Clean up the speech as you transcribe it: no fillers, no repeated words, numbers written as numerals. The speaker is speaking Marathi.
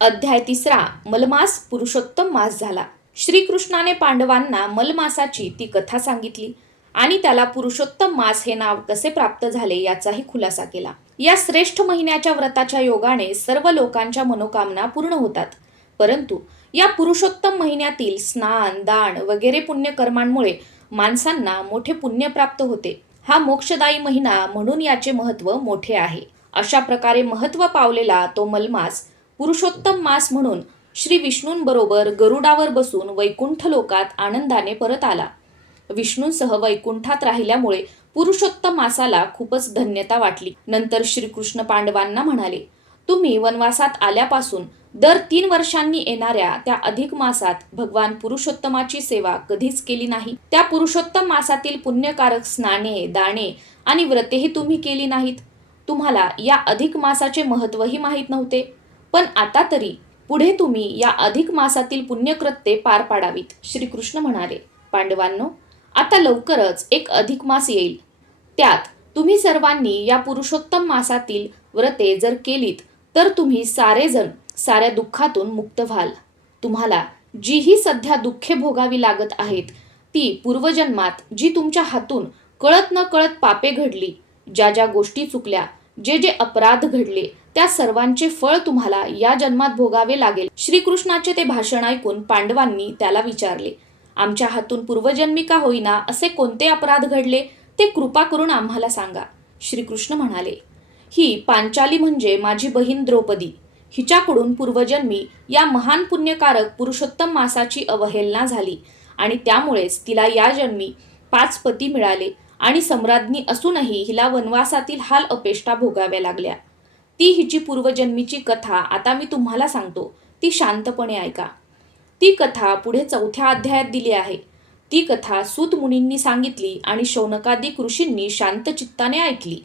अध्याय 3 मलमास पुरुषोत्तम मास झाला. श्रीकृष्णाने पांडवांना मलमासाची ती कथा सांगितली आणि त्याला पुरुषोत्तम मास हे नाव कसे प्राप्त झाले याचाही खुलासा केला. या श्रेष्ठ महिन्याच्या व्रताच्या योगाने सर्व लोकांच्या मनोकामना पूर्ण होतात. परंतु या पुरुषोत्तम महिन्यातील स्नान, दान वगैरे पुण्यकर्मांमुळे माणसांना मोठे पुण्य प्राप्त होते. हा मोक्षदायी महिना म्हणून याचे महत्त्व मोठे आहे. अशा प्रकारे महत्त्व पावलेला तो मलमास पुरुषोत्तम मास म्हणून श्री विष्णूंबरोबर गरुडावर बसून वैकुंठ लोकात आनंदाने परत आला. विष्णूंसह वैकुंठात राहिल्यामुळे पुरुषोत्तम मासाला खूपच धन्यता वाटली. नंतर श्रीकृष्ण पांडवांना म्हणाले, तुम्ही वनवासात आल्यापासून दर 3 वर्षांनी येणाऱ्या त्या अधिक मासात भगवान पुरुषोत्तमाची सेवा कधीच केली नाही. त्या पुरुषोत्तम मासातील पुण्यकारक स्नाने, दाने आणि व्रतेही तुम्ही केली नाहीत. तुम्हाला या अधिक मासाचे महत्त्वही माहीत नव्हते. पण आता तरी पुढे तुम्ही या अधिक मासातील पुण्यकृत्ये पार पाडावीत. श्रीकृष्ण म्हणाले, पांडवांनो, आता लवकरच एक अधिक मास येईल. त्यात तुम्ही सर्वांनी या पुरुषोत्तम मासातील व्रते जर केलीत तर तुम्ही सारेजण साऱ्या दुःखातून मुक्त व्हाल. तुम्हाला जीही सध्या दुःखे भोगावी लागत आहेत ती पूर्वजन्मात जी तुमच्या हातून कळत न कळत पापे घडली, ज्या ज्या गोष्टी चुकल्या, जे जे अपराध घडले, त्या सर्वांचे फळ तुम्हाला या जन्मात भोगावे लागेल. श्रीकृष्णाचे ते भाषण ऐकून पांडवांनी त्याला विचारले, आमच्या हातून पूर्वजन्मी का होईना असे कोणते अपराध घडले ते कृपा करून आम्हाला सांगा. श्रीकृष्ण म्हणाले, ही पांचाली म्हणजे माझी बहीण द्रौपदी. हिच्याकडून पूर्वजन्मी या महान पुण्यकारक पुरुषोत्तम मासाची अवहेलना झाली आणि त्यामुळेच तिला या जन्मी 5 पती मिळाले आणि सम्राज्ञी असूनही हिला वनवासातील हाल अपेष्टा भोगाव्या लागल्या. ती हिची पूर्वजन्मीची कथा आता मी तुम्हाला सांगतो, ती शांतपणे ऐका. ती कथा पुढे 4थ्या अध्यायात दिली आहे. ती कथा सूत मुनींनी सांगितली आणि शौनकादिक ऋषींनी शांत चित्ताने ऐकली.